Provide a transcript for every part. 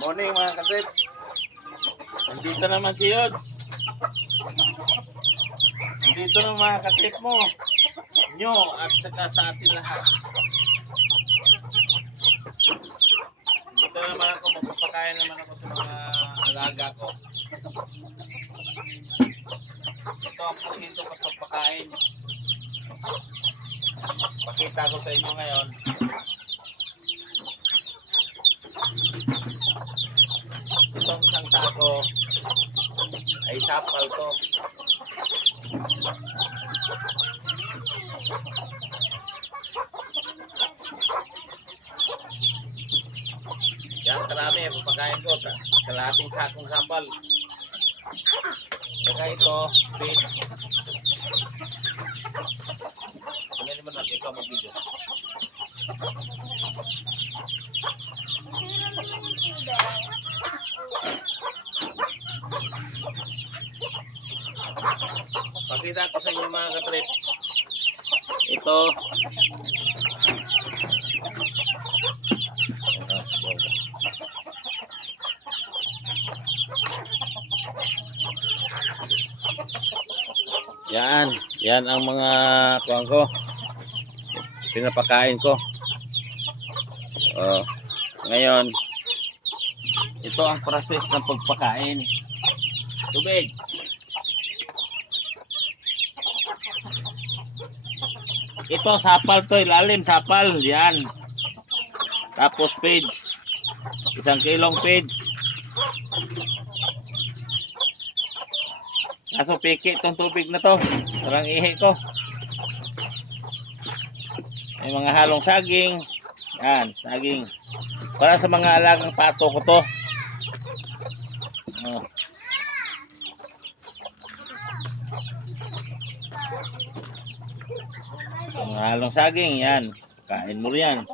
Morning mga katrip. Nandito naman si Yods. Nandito na mga katrip mo. Nyo at saka sa atin lahat. Dito naman ako, magpapakain naman ako sa mga alaga ko. Ito ang proseso ko sa pagpakain. Pakita ko sa inyo ngayon. Itong isang sako ay sapal to. Yan, karami ang papakain ko. Kalahating sakong sapal. Saka ito, feeds. Tingnan naman natin ito mag-video. Pakita ko sa inyo mga katrip. Ito. Yan ang mga kuwan ko. Pinapakain ko. Ngayon, ito ang process ng pagpakain. Tubig. Ito sapal to, ilalim sapal, yan. Tapos feeds. 1 kilong feeds. Kaso piki itong tubig na to. Parang ihi ko. May mga halong saging. Yan, saging. Para sa mga alagang pato ko to. Mga halong saging, yan. Kain mo riyan.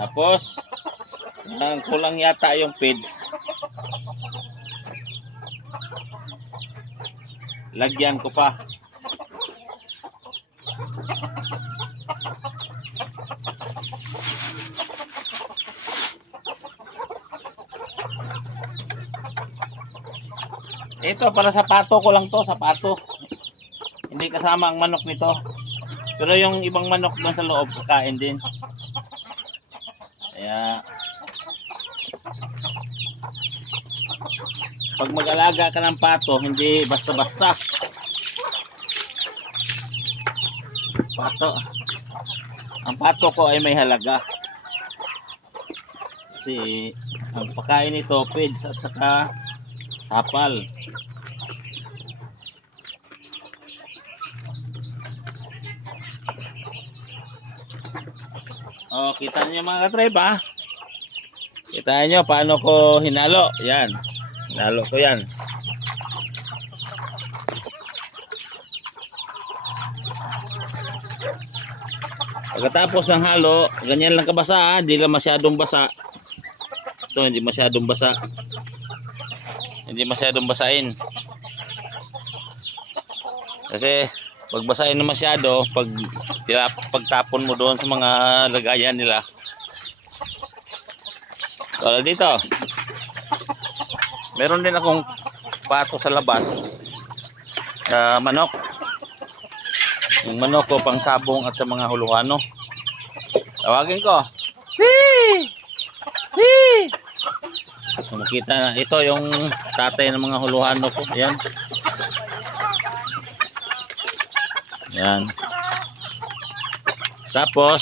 Tapos, kulang yata yung feeds. Lagyan ko pa. Ito para sa pato ko lang to, sa pato. Hindi kasama ang manok nito. Pero yung ibang manok doon sa loob kakain din. Kaya pag mag-alaga ka ng pato, hindi basta-basta. Pato. Ang pato ko ay may halaga. Kasi ang pagkain nito, feeds at saka sapal. Kita niyo mga katrip ha. Kita niyo paano ko hinalo. Yan. Hinalo ko yan. Pagkatapos ng halo, ganyan lang kabasa ha. Hindi lang masyadong basa. Ito hindi masyadong basa. Hindi masyadong basain. Kasi pag basahin na masyado, pagtapon mo doon sa mga lagayan nila. So dito, meron din akong pato sa labas. Manok. Yung manok ko pang sabong at sa mga huluhano. Tawagin ko. Hee! Hee! Makita na ito yung tatay ng mga huluhano ko. Yan. Yan. Tapos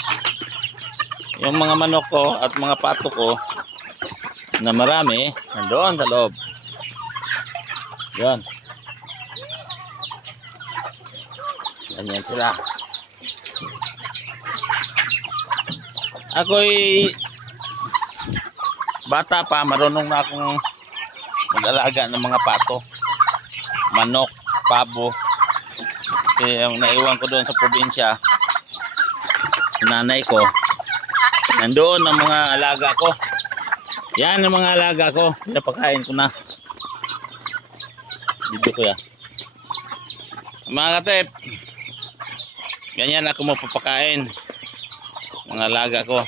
yung mga manok ko at mga pato ko na marami nandoon sa loob. Yan. Ganyan sila. Ako'y bata pa, marunong na akong mag-alaga ng mga pato, manok, pabo. Kasi naiwan ko doon sa probinsya, nanay ko, nandoon ang mga alaga ko. Yan ang mga alaga ko, pinapakain ko na. Video ko yan. Mga katip, ganyan ako mapapakain mga alaga ko.